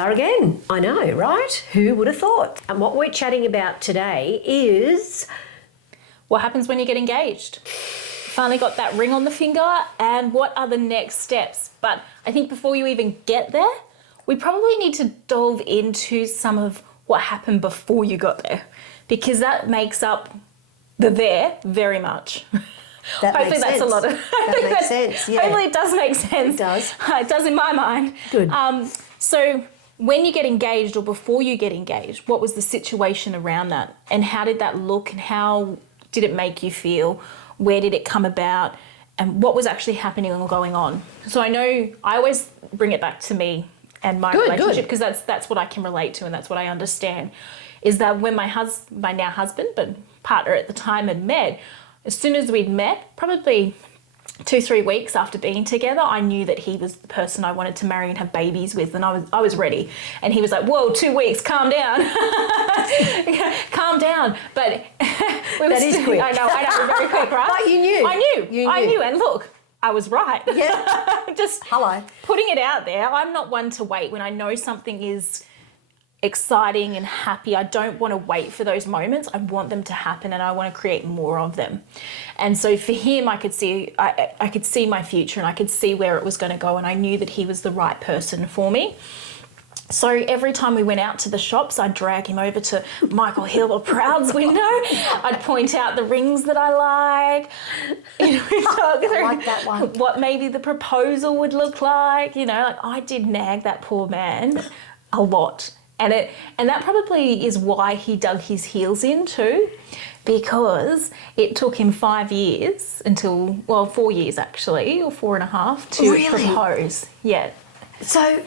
are again. I know, right? Who would have thought? And what we're chatting about today is... what happens when you get engaged? Finally got that ring on the finger, and what are the next steps? But I think before you even get there, we probably need to delve into some of what happened before you got there, because that makes up the there very much. That Hopefully makes that's sense. a lot of... That makes sense, yeah. Hopefully it does make sense. It does. It does in my mind. Good. So when you get engaged, or before you get engaged, what was the situation around that? And how did that look, and how did it make you feel? Where did it come about? And what was actually happening and going on? So I know I always bring it back to me and my relationship, because that's what I can relate to, and that's what I understand, is that when my now husband, but partner at the time, had met, as soon as we'd met, probably 2-3 weeks after being together, I knew that he was the person I wanted to marry and have babies with, and I was ready. And he was like, "Whoa, 2 weeks, calm down." Calm down. But that is quick. I know, very quick, right? But you knew. I knew, and look, I was right. Yeah. Just hello. Putting it out there. I'm not one to wait when I know something is exciting and happy. I don't want to wait for those moments. I want them to happen, and I want to create more of them. And so for him, I could see my future, and I could see where it was going to go, and I knew that he was the right person for me. So every time we went out to the shops, I'd drag him over to Michael Hill or Proud's window. I'd point out the rings that I like. You know, we'd talk through like that one. What maybe the proposal would look like. You know, like I did nag that poor man a lot. And that probably is why he dug his heels in too, because it took him 5 years 4 years actually, or 4.5 to propose. Yeah. So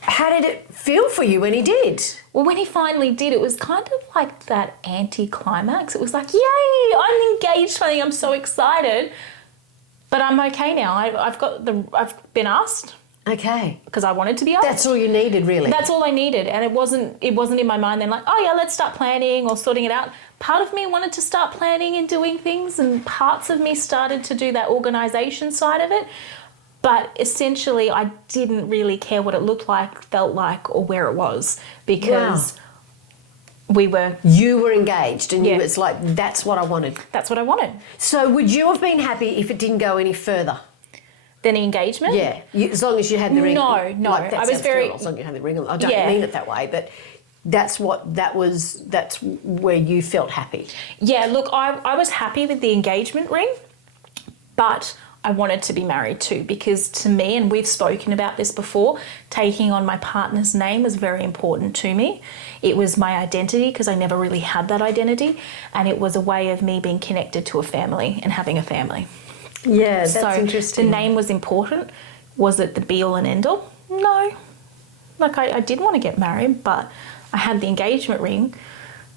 how did it feel for you when he did? Well, when he finally did, it was kind of like that anti-climax. It was like, yay, I'm engaged finally, I'm so excited. But I'm okay now. I've been asked. Okay. Because I wanted to be asked. That's all you needed, really. That's all I needed. And it wasn't in my mind then like, oh yeah, let's start planning or sorting it out. Part of me wanted to start planning and doing things, and parts of me started to do that organisation side of it. But essentially, I didn't really care what it looked like, felt like, or where it was, because You were engaged, and it's like, that's what I wanted. That's what I wanted. So would you have been happy if it didn't go any further? Than the engagement? Yeah, as long as you had the ring. No. Like, I was very... As long as you had the ring on. I don't mean it that way, but that's where you felt happy. Yeah, look, I was happy with the engagement ring, but I wanted to be married too, because to me, and we've spoken about this before, taking on my partner's name was very important to me. It was my identity, because I never really had that identity, and it was a way of me being connected to a family and having a family. Yeah, that's interesting. The name was important. Was it the be all and end all? No. Like I did want to get married, but I had the engagement ring,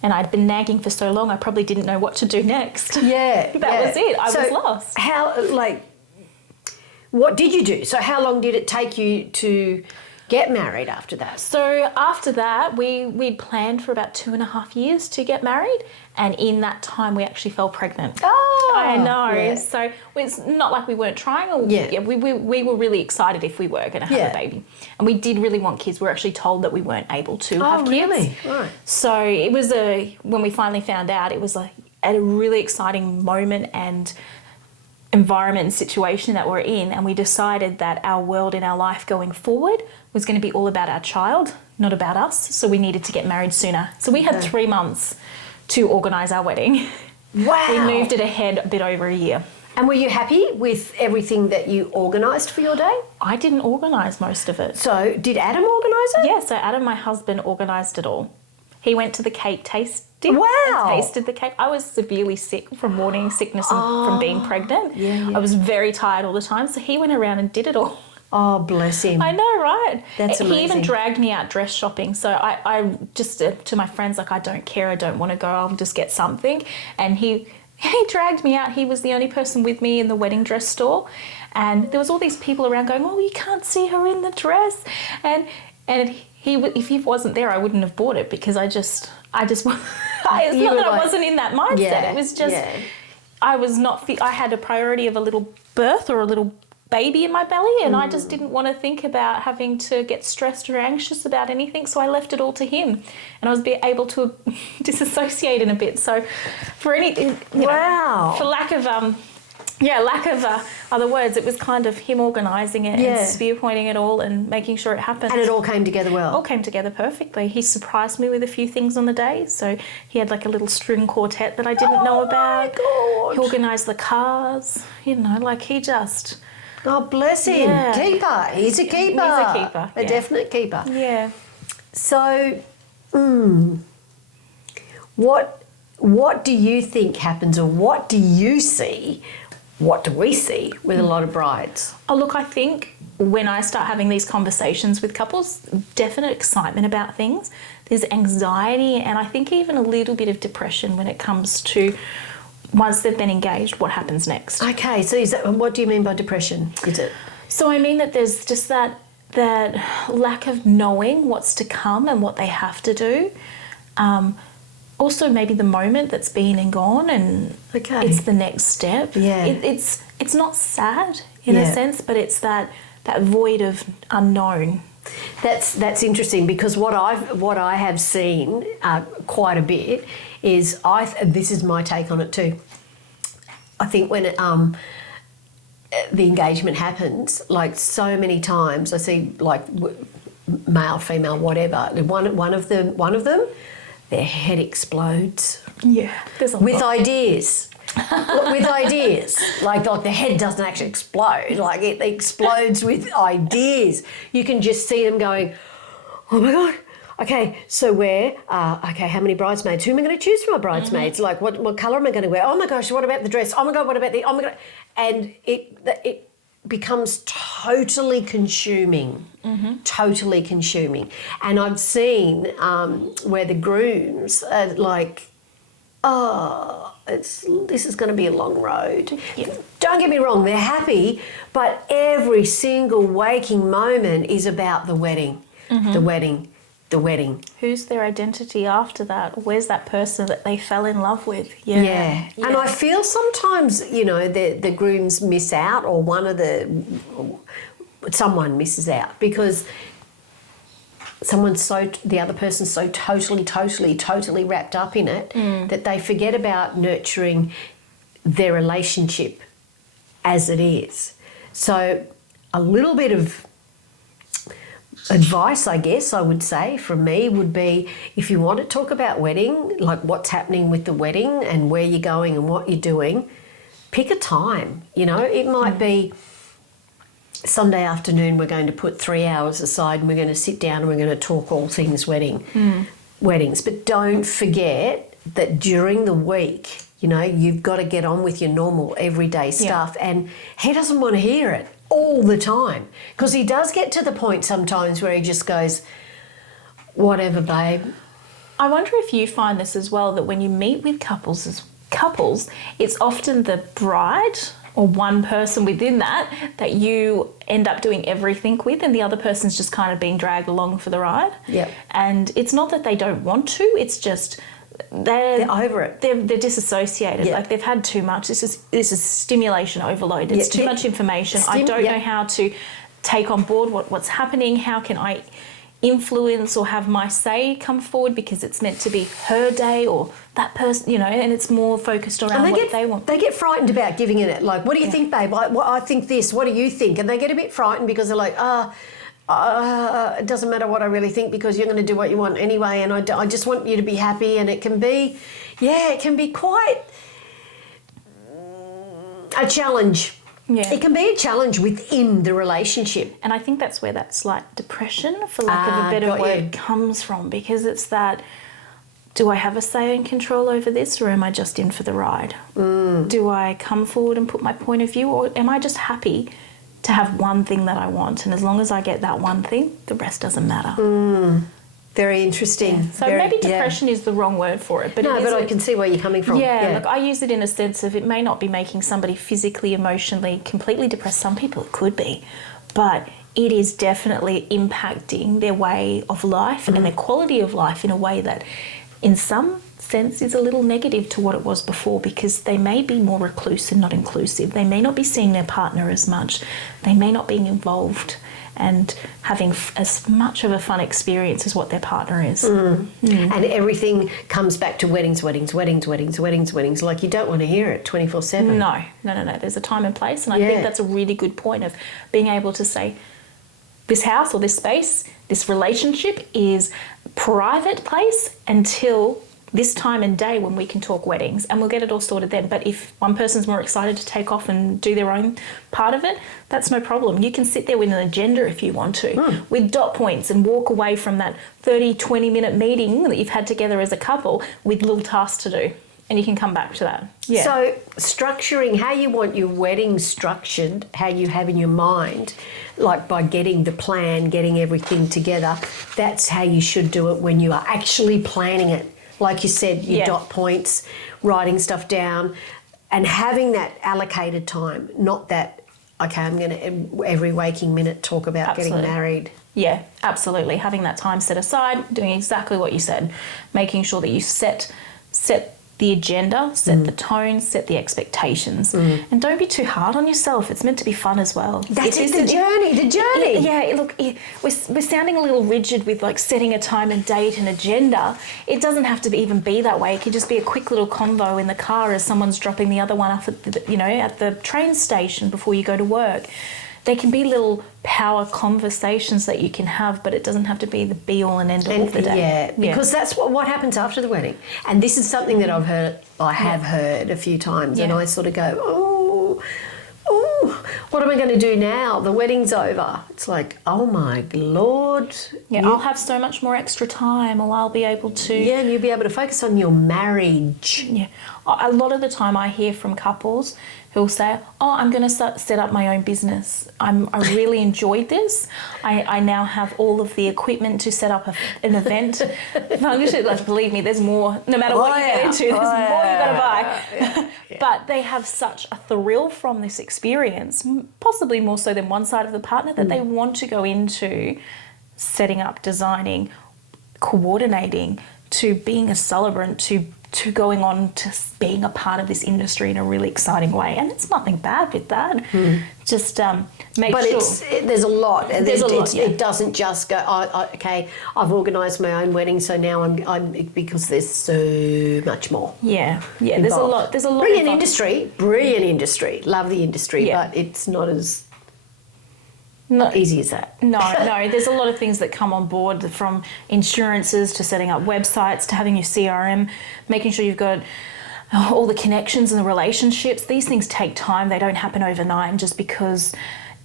and I'd been nagging for so long I probably didn't know what to do next. Yeah. That was it. I was lost. What did you do? So how long did it take you to get married after that? So after that, we planned for about 2.5 years to get married, and in that time we actually fell pregnant. Oh, I know. Yeah. So it's not like we weren't trying. We were really excited if we were going to have a baby, and we did really want kids. We were actually told that we weren't able to have kids. Really? Right. So it was when we finally found out, it was a really exciting moment and environment and situation that we're in, and we decided that our world in our life going forward was going to be all about our child, not about us. So we needed to get married sooner. So we had 3 months to organise our wedding. Wow. We moved it ahead a bit over a year. And were you happy with everything that you organised for your day? I didn't organise most of it. So did Adam organise it? Yeah, so Adam, my husband, organised it all. He went to the cake tasting. Wow. And tasted the cake. I was severely sick from morning sickness and from being pregnant. Yeah. I was very tired all the time, so he went around and did it all. Oh, bless him. I know, right? That's amazing. He even dragged me out dress shopping. So I just said to my friends, like, I don't care, I don't want to go, I'll just get something. And he dragged me out. He was the only person with me in the wedding dress store. And there was all these people around going, oh, you can't see her in the dress. And if he wasn't there, I wouldn't have bought it, because it's not that I wasn't in that mindset. It was just, I was not fit. I had a priority of a little birth or a little baby in my belly, and I just didn't want to think about having to get stressed or anxious about anything, so I left it all to him, and I was able to disassociate in a bit. So for Wow. for lack of other words, it was kind of him organising it and spear pointing it all and making sure it happened. And it all came together well. All came together perfectly. He surprised me with a few things on the day. So he had like a little string quartet that I didn't know about. Oh, my God. He organised the cars, he just... Oh, bless him. Yeah. Keeper. He's a keeper. He's a keeper, A definite keeper. Yeah. So, what do you think happens, or what do you see? What do we see with a lot of brides? Oh, look, I think when I start having these conversations with couples, definite excitement about things. There's anxiety, and I think even a little bit of depression when it comes to once they've been engaged, what happens next. Okay, so what do you mean by depression? Is it? So I mean that there's just that lack of knowing what's to come and what they have to do. Also maybe the moment that's been and gone, and it's the next step. Yeah. It's not sad in a sense, but it's that void of unknown. That's interesting, because what I have seen quite a bit is this is my take on it too. I think when the engagement happens, like so many times I see like male, female, whatever. One of them, their head explodes. Yeah, there's a with lot. ideas. With ideas, like the head doesn't actually explode, like it explodes with ideas. You can just see them going, oh my God, okay, so where, okay, how many bridesmaids, who am I going to choose for my bridesmaids, like what colour am I going to wear, oh my gosh, what about the dress, oh my God, what about oh my God, and it becomes totally consuming, totally consuming. And I've seen where the grooms are like, oh, this is going to be a long road. Yeah. Don't get me wrong, they're happy, but every single waking moment is about the wedding, the wedding, the wedding. Who's their identity after that? Where's that person that they fell in love with? Yeah. And I feel sometimes, the grooms miss out, or someone misses out, because the other person's so totally wrapped up in it that they forget about nurturing their relationship as it is. So a little bit of advice, I guess I would say from me would be, if you want to talk about wedding, like what's happening with the wedding and where you're going and what you're doing, pick a time. It might be Sunday afternoon, we're going to put 3 hours aside and we're going to sit down and we're going to talk all things weddings. But don't forget that during the week, you've got to get on with your normal everyday stuff. And he doesn't want to hear it all the time, because he does get to the point sometimes where he just goes, whatever, babe. I wonder if you find this as well, that when you meet with couples, it's often the bride or one person within that you end up doing everything with, and the other person's just kind of being dragged along for the ride. Yeah. And it's not that they don't want to, it's just they're over it. They're disassociated. Yeah. Like they've had too much. This is stimulation overload. It's too much information. I don't know how to take on board what's happening. How can I influence or have my say come forward, because it's meant to be her day or that person, and it's more focused around what they want. They get frightened about giving it. Like, what do you think, babe? I think this. What do you think? And they get a bit frightened because they're like, it doesn't matter what I really think, because you're going to do what you want anyway, and I just want you to be happy. And it can be quite a challenge. Yeah. It can be a challenge within the relationship. And I think that's where that slight depression, for lack of a better word, comes from, because it's that, do I have a say and control over this, or am I just in for the ride? Do I come forward and put my point of view, or am I just happy to have one thing that I want, and as long as I get that one thing, the rest doesn't matter? Very interesting. Yeah. So maybe depression is the wrong word for it. But no, but I can see where you're coming from. Yeah, look, I use it in a sense of, it may not be making somebody physically, emotionally, completely depressed. Some people it could be. But it is definitely impacting their way of life and their quality of life in a way that in some sense, is a little negative to what it was before, because they may be more recluse and not inclusive. They may not be seeing their partner as much. They may not be involved and having as much of a fun experience as what their partner is. And everything comes back to weddings. Like, you don't want to hear it 24/7. No. There's a time and place, and I think that's a really good point of being able to say, this house or this space, this relationship is private place until this time and day when we can talk weddings, and we'll get it all sorted then. But if one person's more excited to take off and do their own part of it, that's no problem. You can sit there with an agenda if you want to, with dot points, and walk away from that 30, 20-minute meeting that you've had together as a couple with little tasks to do. And you can come back to that. Yeah. So structuring how you want your wedding structured, how you have in your mind, like by getting the plan, getting everything together, that's how you should do it when you are actually planning it. Like you said, your dot points, writing stuff down, and having that allocated time, not that, okay, I'm going to every waking minute talk about getting married. Yeah, absolutely. Having that time set aside, doing exactly what you said, making sure that you set the agenda, set the tone, set the expectations. And don't be too hard on yourself. It's meant to be fun as well. That's the journey. Yeah, look, we're sounding a little rigid with like setting a time and date and agenda. It doesn't have to even be that way. It could just be a quick little convo in the car as someone's dropping the other one off at the train station before you go to work. They can be little power conversations that you can have, but it doesn't have to be the be-all and end-all of the day. Yeah, because that's what happens after the wedding. And this is something that I have heard a few times, and I sort of go, oh, what am I going to do now? The wedding's over. It's like, oh my Lord. Yeah, I'll have so much more extra time, or I'll be able to... Yeah, and you'll be able to focus on your marriage. Yeah. A lot of the time I hear from couples who'll say, I'm going to set up my own business. I really enjoyed this. I now have all of the equipment to set up an event function. Like, believe me, there's more. No matter what you get into, there's more you've got to buy. But they have such a thrill from this experience, possibly more so than one side of the partner, that they want to go into setting up, designing, coordinating, to being a celebrant, to going on to being a part of this industry in a really exciting way. And it's nothing bad with that. Just make sure. But there's a lot. It doesn't just go, okay, I've organised my own wedding, so now I'm because there's so much more. Yeah, involved. There's a lot. Brilliant industry. Love the industry, but it's not as easy as that. No, there's a lot of things that come on board, from insurances to setting up websites to having your CRM, making sure you've got all the connections and the relationships. These things take time. They don't happen overnight. And just because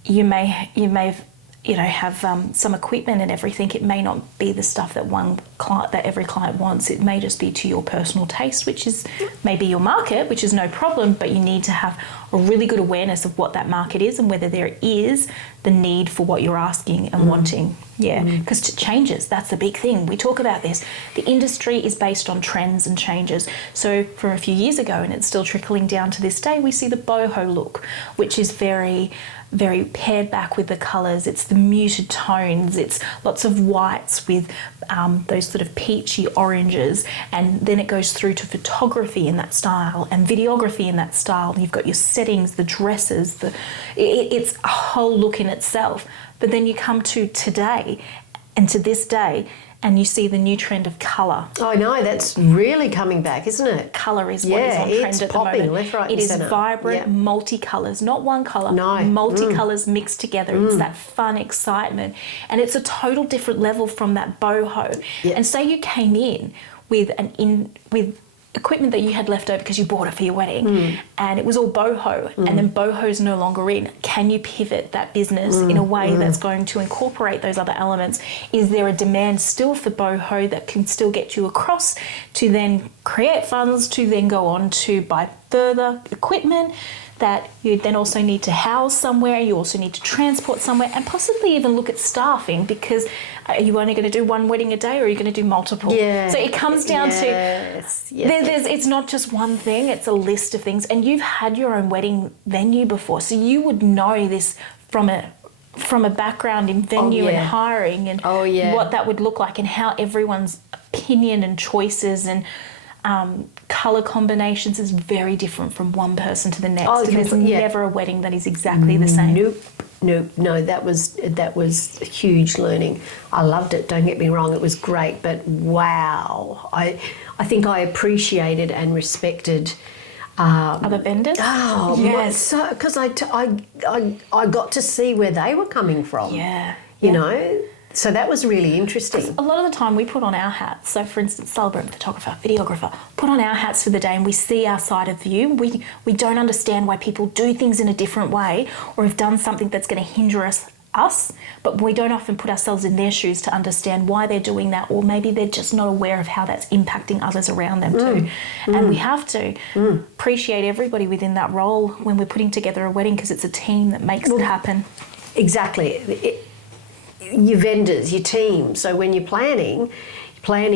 you may have some equipment and everything, it may not be the stuff that every client wants. It may just be to your personal taste, which is maybe your market, which is no problem, but you need to have a really good awareness of what that market is and whether there is the need for what you're asking and wanting. Yeah, because it changes. That's the big thing. We talk about this. The industry is based on trends and changes. So from a few years ago, and it's still trickling down to this day, we see the boho look, which is very, very pared back with the colours. It's the muted tones. It's lots of whites with those sort of peachy oranges, and then it goes through to photography in that style and videography in that style. You've got your settings, the dresses, it's a whole look in itself. But then you come to today and to this day, and you see the new trend of colour. Oh, no, that's really coming back, isn't it? Colour is what is on trend at the moment. Left, right, it and is centre. vibrant, multicolours, not one colour, multicolours mixed together. It's that fun excitement. And it's a total different level from that boho. Yeah. And say you came in with equipment that you had left over because you bought it for your wedding, and it was all boho, and then boho's no longer in. Can you pivot that business in a way that's going to incorporate those other elements? Is there a demand still for boho that can still get you across to then create funds to then go on to buy further equipment that you then also need to house somewhere, you also need to transport somewhere, and possibly even look at staffing, because are you only going to do one wedding a day, or are you going to do multiple? Yeah. So it comes down to, it's not just one thing, it's a list of things. And you've had your own wedding venue before, so you would know this from a background in venue and hiring, and what that would look like, and how everyone's opinion and choices and Colour combinations is very different from one person to the next. Oh, and there's yeah. never a wedding that is exactly the same. Nope. No, that was huge learning. I loved it. Don't get me wrong, it was great. But wow, I think I appreciated and respected Other vendors? Oh, yes. So because I got to see where they were coming from. Yeah. You know, so that was really interesting. A lot of the time we put on our hats. So, for instance, celebrant, photographer, videographer, put on our hats for the day and we see our side of view. We don't understand why people do things in a different way or have done something that's going to hinder us, but we don't often put ourselves in their shoes to understand why they're doing that, or maybe they're just not aware of how that's impacting others around them too. And we have to appreciate everybody within that role when we're putting together a wedding, because it's a team that makes it happen. Exactly. Your vendors, your team. So when you're planning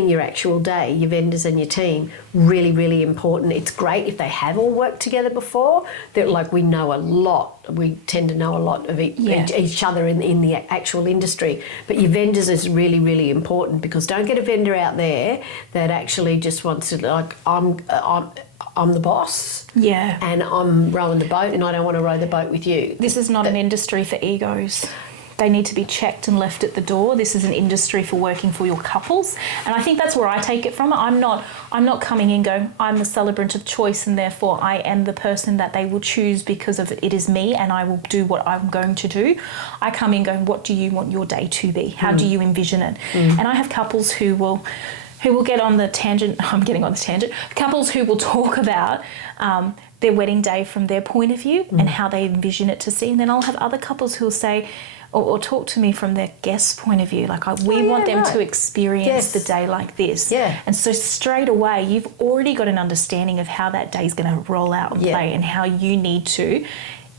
your actual day, your vendors and your team, really, really important. It's great if they have all worked together before. That we know a lot. We tend to know a lot of each other in the actual industry. But your vendors is really, really important, because don't get a vendor out there that actually just wants to I'm the boss. Yeah. And I'm rowing the boat, and I don't want to row the boat with you. This is not an industry for egos. They need to be checked and left at the door. This is an industry for working for your couples. And I think that's where I take it from. I'm not coming in going, I'm the celebrant of choice and therefore I am the person that they will choose because of it is me and I will do what I'm going to do. I come in going, what do you want your day to be? How do you envision it? And I have couples who will get on the tangent. I'm getting on the tangent. Couples who will talk about their wedding day from their point of view and how they envision it to see. And then I'll have other couples who will say, or talk to me from their guest's point of view. We want them to experience the day like this. Yeah. And so straight away, you've already got an understanding of how that day is going to roll out and play, and how you need to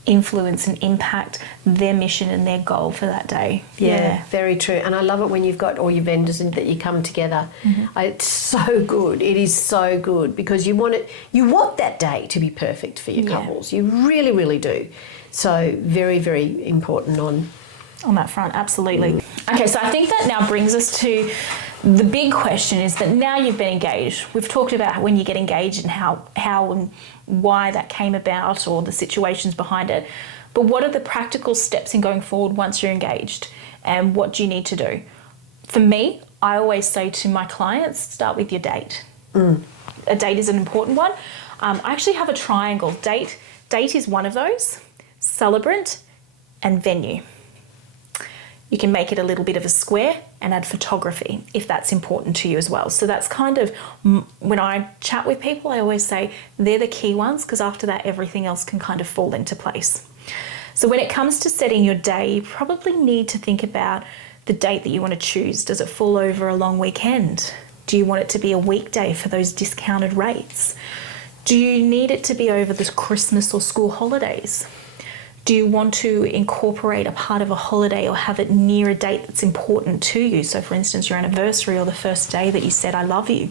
influence and impact their mission and their goal for that day. Yeah, very true. And I love it when you've got all your vendors and that you come together. It's so good. It is so good, because you want that day to be perfect for your couples. You really, really do. So very, very important on that front, absolutely. Okay, so I think that now brings us to the big question, is that now you've been engaged. We've talked about when you get engaged and how and why that came about, or the situations behind it. But what are the practical steps in going forward once you're engaged, and what do you need to do? For me, I always say to my clients, start with your date. A date is an important one. I actually have a triangle. Date is one of those, celebrant and venue. You can make it a little bit of a square and add photography if that's important to you as well. So that's kind of, when I chat with people, I always say they're the key ones, because after that, everything else can kind of fall into place. So when it comes to setting your day, you probably need to think about the date that you want to choose. Does it fall over a long weekend? Do you want it to be a weekday for those discounted rates? Do you need it to be over the Christmas or school holidays? Do you want to incorporate a part of a holiday or have it near a date that's important to you? So for instance, your anniversary or the first day that you said, I love you.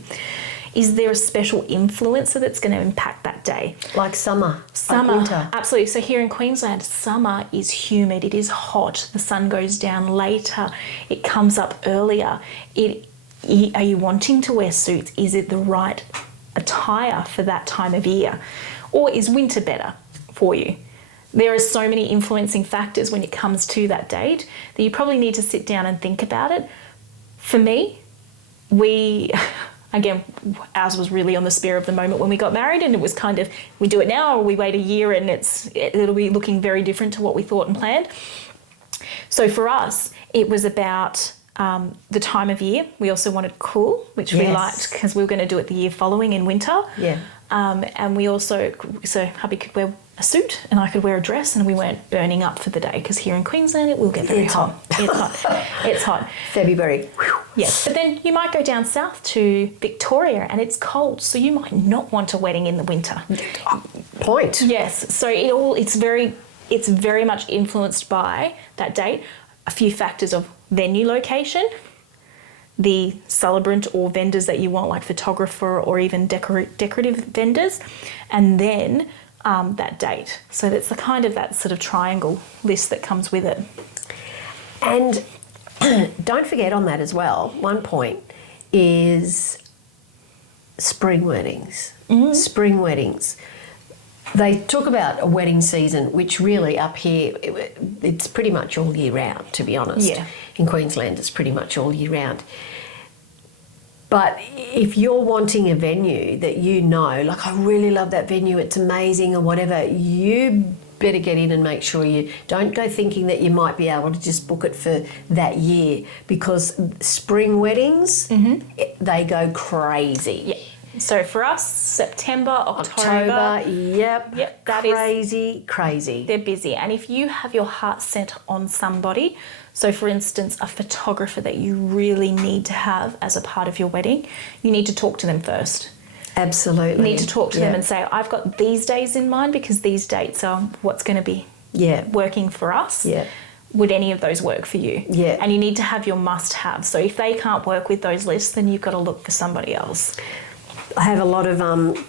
Is there a special influencer that's going to impact that day? like summer, Summer, like winter. absolutely. So here in Queensland, summer is humid, it is hot, the sun goes down later, it comes up earlier. Are you wanting to wear suits? Is it the right attire for that time of year? Or is winter better for you? There are so many influencing factors when it comes to that date that you probably need to sit down and think about it. For me, ours was really on the spur of the moment when we got married, and it was kind of, we do it now or we wait a year and it'll be looking very different to what we thought and planned. So for us, it was about the time of year. We also wanted cool, which we liked because we were going to do it the year following in winter. Yeah. And we also, so hubby could wear a suit and I could wear a dress, and we weren't burning up for the day, because here in Queensland it will get very hot. It's hot. It's hot. February. Yes. But then you might go down south to Victoria and it's cold, so you might not want a wedding in the winter. Point. Yes. So it's very much influenced by that date. A few factors of venue location, the celebrant or vendors that you want, like photographer or even decorative vendors, and then that date. So that's the kind of that sort of triangle list that comes with it. And don't forget on that as well, one point is spring weddings. Spring weddings. They talk about a wedding season, which really up here, it's pretty much all year round, to be honest. Yeah. In Queensland, it's pretty much all year round. But if you're wanting a venue that you know, like, I really love that venue, it's amazing or whatever, you better get in and make sure you don't go thinking that you might be able to just book it for that year, because spring weddings, they go crazy. Yeah. So for us, September, October. Yep. That is crazy. they're busy. And if you have your heart set on somebody, so for instance, a photographer that you really need to have as a part of your wedding, you need to talk to them first. Absolutely. You need to talk to them and say, I've got these days in mind because these dates are what's going to be working for us. Yeah. Would any of those work for you? Yeah. And you need to have your must-have. So if they can't work with those lists, then you've got to look for somebody else. I have a lot of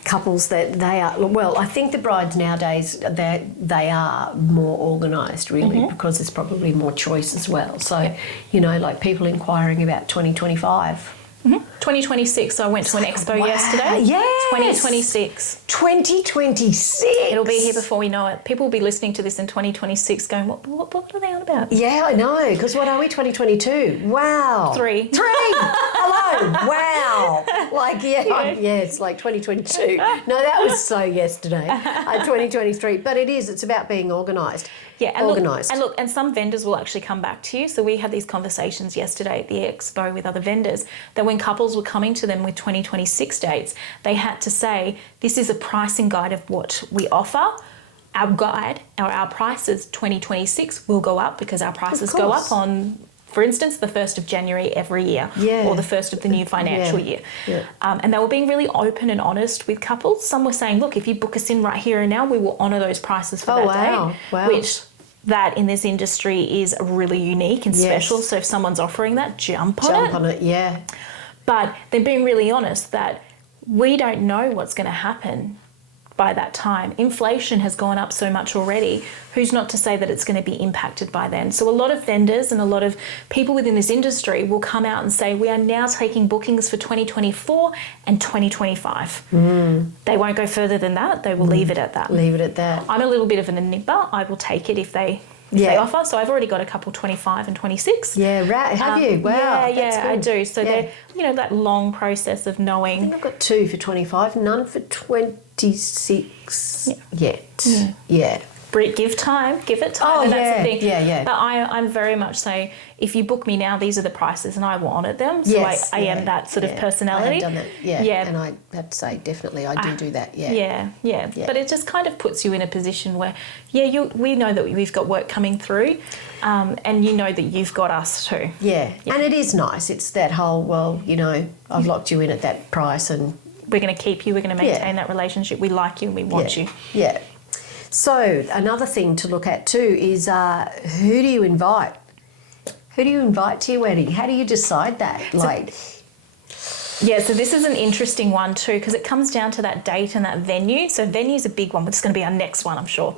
couples that they are, well, I think the brides nowadays, they are more organised really, because there's probably more choice as well. So, you know, like people inquiring about 2025. 2026, I went to an expo yesterday. Yes. 2026. 2026. It'll be here before we know it. People will be listening to this in 2026 going, what are they on about? Yeah, I know, because what are we, 2022? Wow. Three. Hello. Wow. Like, it's like 2022. No, that was so yesterday. 2023. But it's about being organised. Yeah, and organised. And some vendors will actually come back to you. So we had these conversations yesterday at the expo with other vendors that when couples were coming to them with 2026 dates, they had to say, this is a pricing guide of what we offer. Our guide, our prices 2026 will go up because our prices go up on, for instance, the 1st of January every year or the 1st of the new financial year. Yeah. And they were being really open and honest with couples. Some were saying, look, if you book us in right here and now, we will honour those prices for that date. Wow. Which that in this industry is really unique and special. So if someone's offering that, jump on it. Yeah. But they're being really honest that we don't know what's going to happen by that time. Inflation has gone up so much already. Who's not to say that it's going to be impacted by then? So a lot of vendors and a lot of people within this industry will come out and say, we are now taking bookings for 2024 and 2025. They won't go further than that. They will leave it at that. Leave it at that. I'm a little bit of an enigma. I will take it if they offer. So I've already got a couple 25 and 26. Yeah, right. Have you? Wow. Yeah, I do. So they're, that long process of knowing. I think I've got 2 for 25, none for 26 yet. Yeah. Brit, give time, give it time. And that's the thing. Yeah. But I'm very much so, if you book me now, these are the prices and I will honour them. So I am that sort of personality. I have done that, and I have to say, definitely, I do that, Yeah. But it just kind of puts you in a position where, we know that we've got work coming through and you know that you've got us too. Yeah, and it is nice. It's that whole, I've locked you in at that price and we're going to keep you, we're going to maintain that relationship, we like you and we want you. Yeah. So another thing to look at too is who do you invite? Who do you invite to your wedding? How do you decide that? So this is an interesting one too, because it comes down to that date and that venue. So venue's a big one, which is going to be our next one, I'm sure.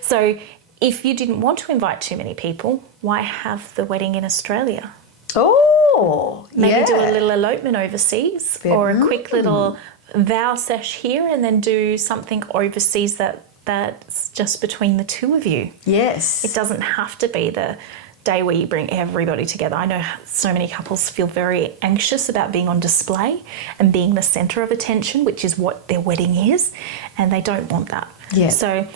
So if you didn't want to invite too many people, why have the wedding in Australia? Oh, Maybe do a little elopement overseas or a quick little vow sesh here and then do something overseas that's just between the two of you. Yes. It doesn't have to be the day where you bring everybody together. I know so many couples feel very anxious about being on display and being the centre of attention, which is what their wedding is, and they don't want that. Yeah. So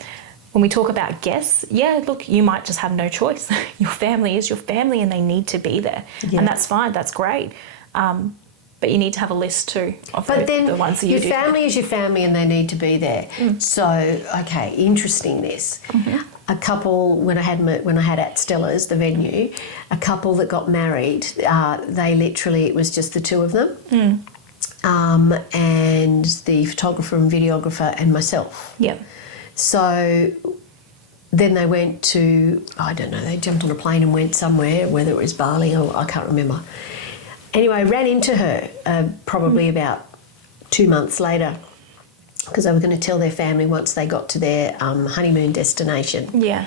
when we talk about guests, look, you might just have no choice. Your family is your family and they need to be there. Yeah. And that's fine, that's great. But you need to have a list too of the ones that you do. Your family is your family and they need to be there. So, okay, interesting this. A couple, when I had at Stella's, the venue, a couple that got married, it was just the two of them. And the photographer and videographer and myself. Yeah. So then they went to, I don't know, they jumped on a plane and went somewhere, whether it was Bali or I can't remember. Anyway, I ran into her probably about 2 months later because they were going to tell their family once they got to their honeymoon destination. Yeah.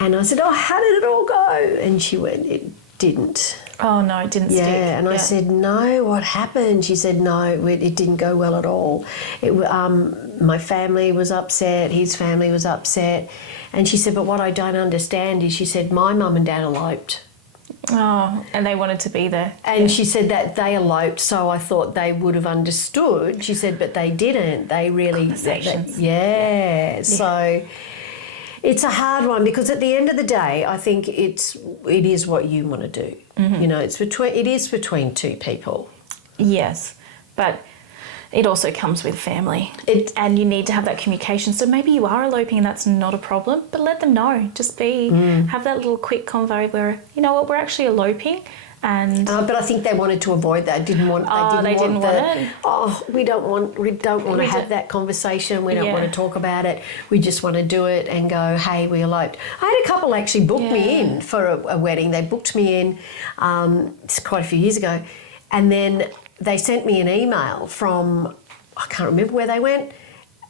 And I said, how did it all go? And she went, it didn't. Oh, no, it didn't stick. Yeah, and I said, no, what happened? She said, no, it didn't go well at all. My family was upset, his family was upset. And she said, but what I don't understand is, she said, my mum and dad eloped. Oh, and they wanted to be there. And she said that they eloped, so I thought they would have understood. She said, but they didn't. They really... Conversations. So... It's a hard one, because at the end of the day, I think it is what you want to do. You know, it is between two people. Yes, but it also comes with family, and you need to have that communication. So maybe you are eloping and that's not a problem, but let them know. Just have that little quick convo where, you know what, we're actually eloping. And but I think they wanted to avoid that. They didn't want it. Oh, we don't want to have that conversation. We don't want to talk about it. We just want to do it and go, hey, we eloped. I had a couple actually book me in for a wedding. They booked me in it's quite a few years ago, and then they sent me an email from, I can't remember where they went.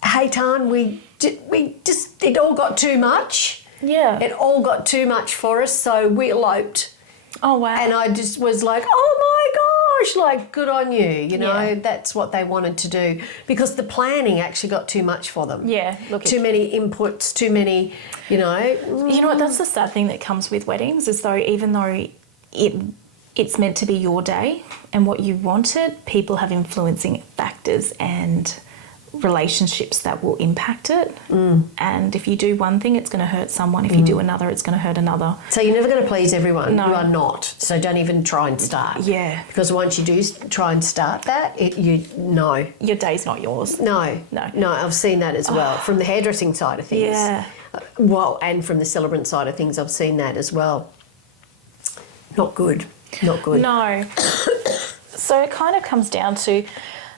Hey, Tan, it all got too much. Yeah. It all got too much for us, so we eloped. Oh, wow. And I just was like, oh my gosh, like, good on you. You know, that's what they wanted to do, because the planning actually got too much for them. Yeah, look. Too many inputs, too many, you know. You know what, that's the sad thing that comes with weddings, is though even though it's meant to be your day and what you wanted, people have influencing factors and relationships that will impact it. And if you do one thing, it's going to hurt someone. If you do another, it's going to hurt another. So you're never going to please everyone. No. You are not. So don't even try and start. Yeah. Because once you do try and start that, no. Your day's not yours. No, I've seen that as well from the hairdressing side of things. Yeah. Well, and from the celebrant side of things, I've seen that as well. Not good. Not good. No. So it kind of comes down to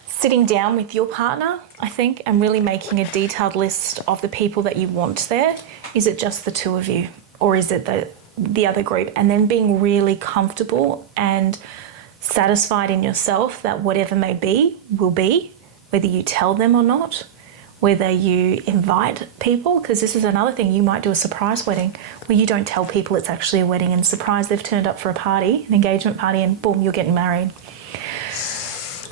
sitting down with your partner, I think, and really making a detailed list of the people that you want there. Is it just the two of you, or is it the other group? And then being really comfortable and satisfied in yourself that whatever may be will be, whether you tell them or not, whether you invite people, because this is another thing. You might do a surprise wedding where you don't tell people it's actually a wedding, and surprise, they've turned up for a party, an engagement party, and boom, you're getting married.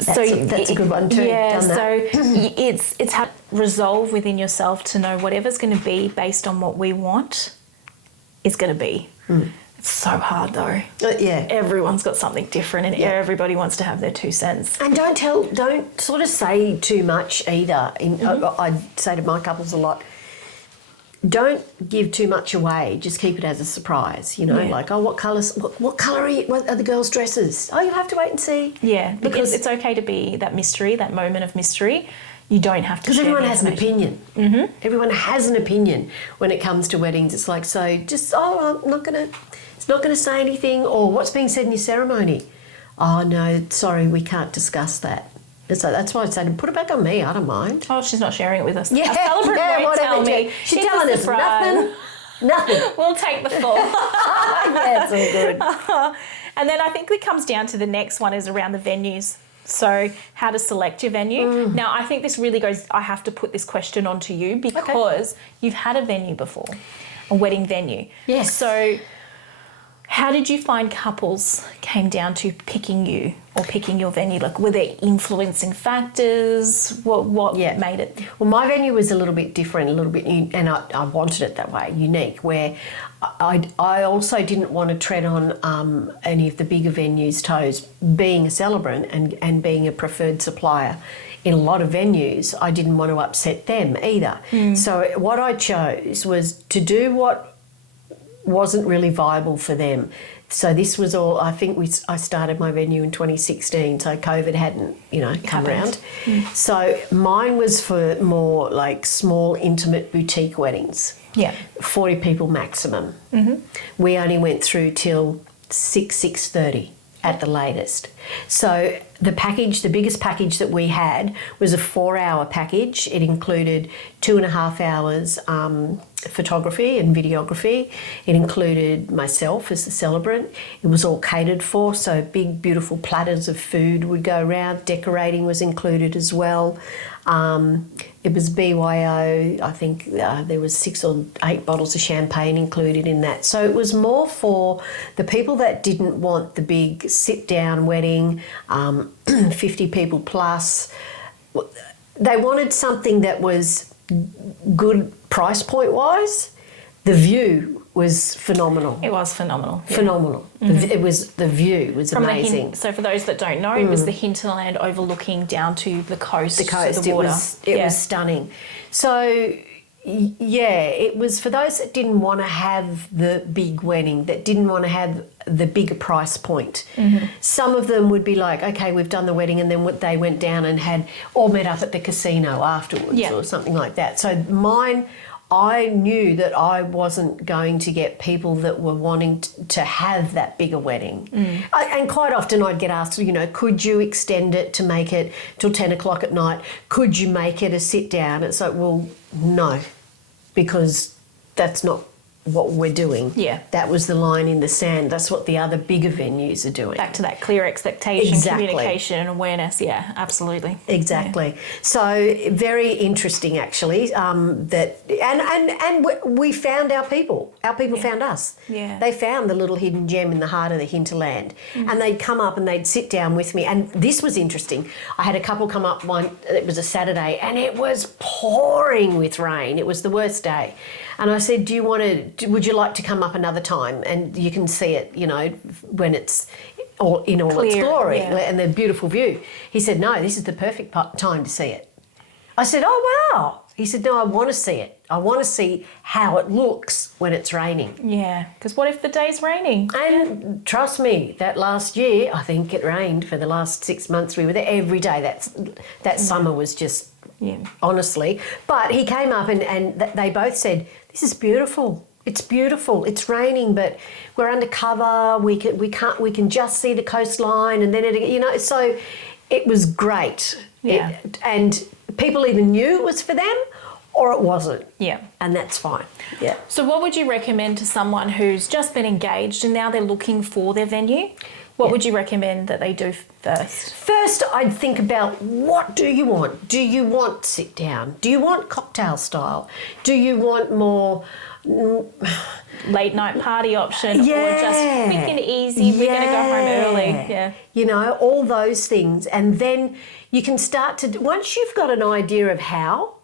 That's a good one too. Yeah, so it's how to resolve within yourself to know whatever's going to be based on what we want is going to be. It's so hard though. Yeah. Everyone's got something different, and everybody wants to have their 2 cents. And don't sort of say too much either. I say to my couples a lot, don't give too much away. Just keep it as a surprise. You know, like, oh, what colours? What colour are the girls' dresses? Oh, you'll have to wait and see. Yeah, because it's okay to be that mystery, that moment of mystery. You don't have to. Because everyone has an opinion. Everyone has an opinion when it comes to weddings. It's like, so just I'm not gonna. It's not going to say anything. Or what's being said in your ceremony? Oh no, sorry, we can't discuss that. So that's why I said, put it back on me. I don't mind. Oh, she's not sharing it with us. Yeah, a celebrant won't tell me. She's telling us nothing. We'll take the fall. Yeah, it's all good. And then I think it comes down to the next one is around the venues. So how to select your venue. Now, I think this really goes, I have to put this question onto you because you've had a venue before, a wedding venue. Yes. So how did you find couples came down to picking you or picking your venue? Like, were there influencing factors? What made it? Well, my venue was a little bit different, and I wanted it that way, unique, where I also didn't want to tread on any of the bigger venues' toes. Being a celebrant and being a preferred supplier in a lot of venues, I didn't want to upset them either. So what I chose was to do what wasn't really viable for them. So this was all, I think I started my venue in 2016, so COVID hadn't, come around. So mine was for more like small, intimate boutique weddings. Yeah. 40 people maximum. We only went through till 6:30 at the latest. So the biggest package that we had was a 4-hour package. It included 2.5 hours photography and videography. It included myself as the celebrant. It was all catered for, so big, beautiful platters of food would go around. Decorating was included as well. It was BYO. I think there was 6 or 8 bottles of champagne included in that. So it was more for the people that didn't want the big sit-down wedding, 50 people plus. They wanted something that was good price point wise. The view was phenomenal. It was phenomenal. Yeah. Phenomenal. It was, the view was From amazing. So for those that don't know, it was the hinterland overlooking down to the coast. The coast. To the water. It was stunning. So yeah, it was for those that didn't want to have the big wedding, that didn't want to have the bigger price point. Some of them would be like, okay, we've done the wedding, and then they went down and had all met up at the casino afterwards or something like that. So mine, I knew that I wasn't going to get people that were wanting to have that bigger wedding. And quite often I'd get asked, could you extend it to make it till 10 o'clock at night? Could you make it a sit down? It's like, well, no, because that's not what we're doing. Yeah. That was the line in the sand. That's what the other bigger venues are doing. Back to that clear expectation, communication and awareness. Yeah, absolutely. Exactly. Yeah. So very interesting, actually. That and we found our people. Our people found us. Yeah. They found the little hidden gem in the heart of the hinterland, and they'd come up and they'd sit down with me. And this was interesting. I had a couple come up one. It was a Saturday, and it was pouring with rain. It was the worst day. And I said, would you like to come up another time? And you can see it, when it's all in all its glory and the beautiful view. He said, no, this is the perfect time to see it. I said, oh, wow. He said, no, I want to see it. I want to see how it looks when it's raining. Yeah, because what if the day's raining? And trust me, that last year, I think it rained for the last 6 months we were there every day. That summer was just... Yeah. Honestly. But he came up and they both said, this is beautiful. It's beautiful. It's raining, but we're undercover. We can just see the coastline, and then so it was great. Yeah. And people either knew it was for them or it wasn't. Yeah. And that's fine. Yeah. So what would you recommend to someone who's just been engaged and now they're looking for their venue? What would you recommend that they do first? First, I'd think about, what do you want? Do you want sit down? Do you want cocktail style? Do you want more... late night party option, or just quick and easy, we're going to go home early? Yeah. All those things. And then you can start to... Once you've got an idea of how,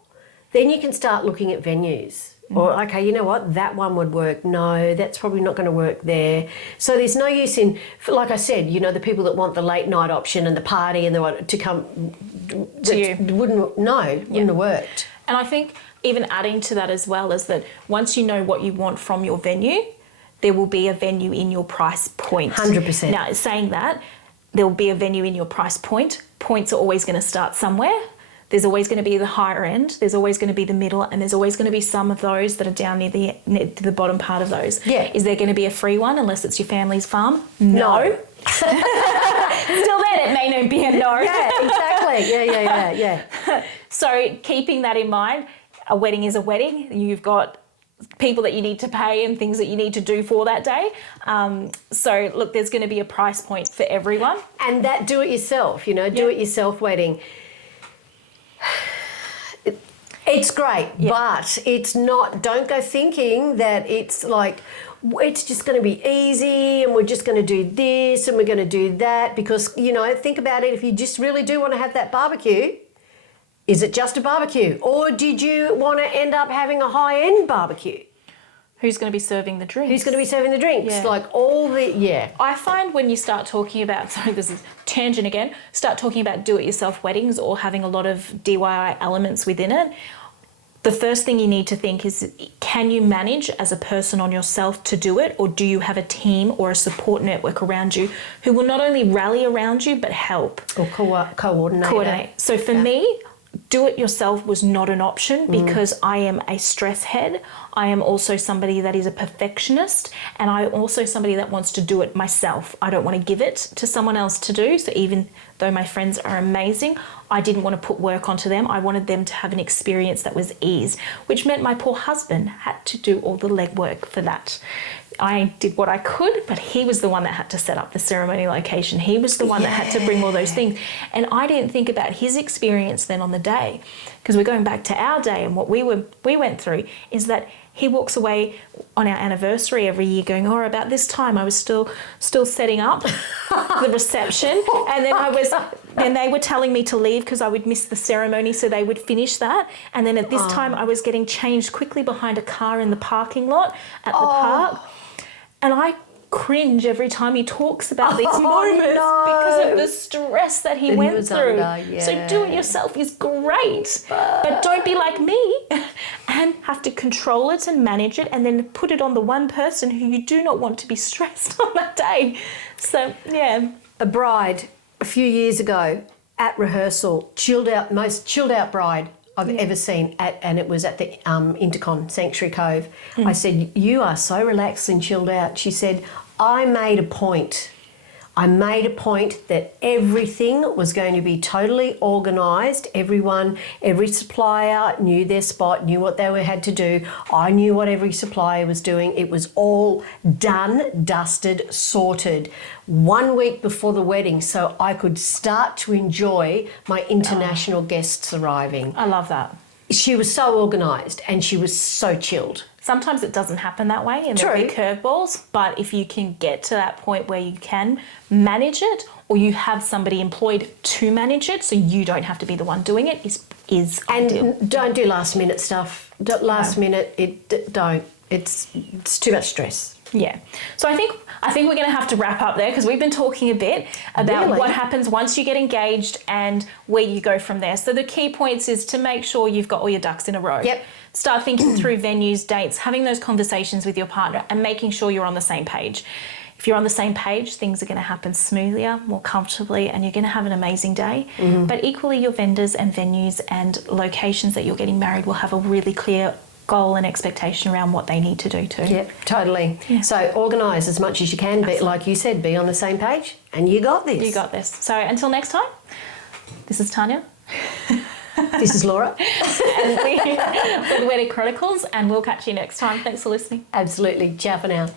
then you can start looking at venues. Or, okay, you know what, that one would work. No, that's probably not going to work there. So there's no use in, like I said, the people that want the late night option and the party and they want to come to you. Wouldn't have worked. And I think even adding to that as well is that once you know what you want from your venue, there will be a venue in your price point. 100%. Now, saying that, there will be a venue in your price point. Points are always going to start somewhere. There's always going to be the higher end, there's always going to be the middle, and there's always going to be some of those that are down near the bottom part of those. Yeah. Is there going to be a free one unless it's your family's farm? No. Still then, it may not be a no. Yeah, exactly. Yeah. So keeping that in mind, a wedding is a wedding. You've got people that you need to pay and things that you need to do for that day. So look, there's going to be a price point for everyone. And that do-it-yourself, do-it-yourself wedding. It's great, but it's not, don't go thinking that it's like, it's just going to be easy and we're just going to do this and we're going to do that, because, think about it, if you just really do want to have that barbecue, is it just a barbecue, or did you want to end up having a high-end barbecue? Who's going to be serving the drinks? Who's going to be serving the drinks? Yeah. I find when you start talking about, sorry, this is tangent again, start talking about do-it-yourself weddings or having a lot of DIY elements within it, the first thing you need to think is, can you manage as a person on yourself to do it, or do you have a team or a support network around you who will not only rally around you but help? Or coordinate. So for me, do it yourself was not an option because I am a stress head. I am also somebody that is a perfectionist, and I'm also somebody that wants to do it myself. I don't want to give it to someone else to do. So even though my friends are amazing, I didn't want to put work onto them. I wanted them to have an experience that was ease, which meant my poor husband had to do all the legwork for that. I did what I could, but he was the one that had to set up the ceremony location. He was the one that had to bring all those things. And I didn't think about his experience then on the day, because we're going back to our day, and what we went through is that he walks away on our anniversary every year going, oh, about this time I was still setting up the reception. And then they were telling me to leave because I would miss the ceremony, so they would finish that. And then at this time I was getting changed quickly behind a car in the parking lot at the park. And I cringe every time he talks about these moments because of the stress that he went through. So do it yourself is great, but don't be like me and have to control it and manage it and then put it on the one person who you do not want to be stressed on that day. So, yeah. A bride a few years ago at rehearsal, most chilled out bride I've ever seen, and it was at the Intercon Sanctuary Cove. I said, you are so relaxed and chilled out. She said, I made a point that everything was going to be totally organised. Every supplier knew their spot, knew what they had to do. I knew what every supplier was doing. It was all done, dusted, sorted 1 week before the wedding, so I could start to enjoy my international guests arriving. I love that. She was so organised and she was so chilled. Sometimes it doesn't happen that way and there'll be curveballs, but if you can get to that point where you can manage it, or you have somebody employed to manage it so you don't have to be the one doing it, is ideal. And don't do last minute stuff. Minute, don't. It's too much stress. Yeah. So I think we're going to have to wrap up there because we've been talking a bit about what happens once you get engaged and where you go from there. So the key points is to make sure you've got all your ducks in a row. Yep. Start thinking through venues, dates, having those conversations with your partner and making sure you're on the same page. If you're on the same page, things are going to happen smoother, more comfortably, and you're going to have an amazing day. But equally, your vendors and venues and locations that you're getting married will have a really clear goal and expectation around what they need to do too. Yep, totally. Yeah. So organise as much as you can, but like you said, be on the same page and you got this. You got this. So until next time, this is Tanya. This is Laura. And we're the Wedding Chronicles, and we'll catch you next time. Thanks for listening. Absolutely. Ciao for now.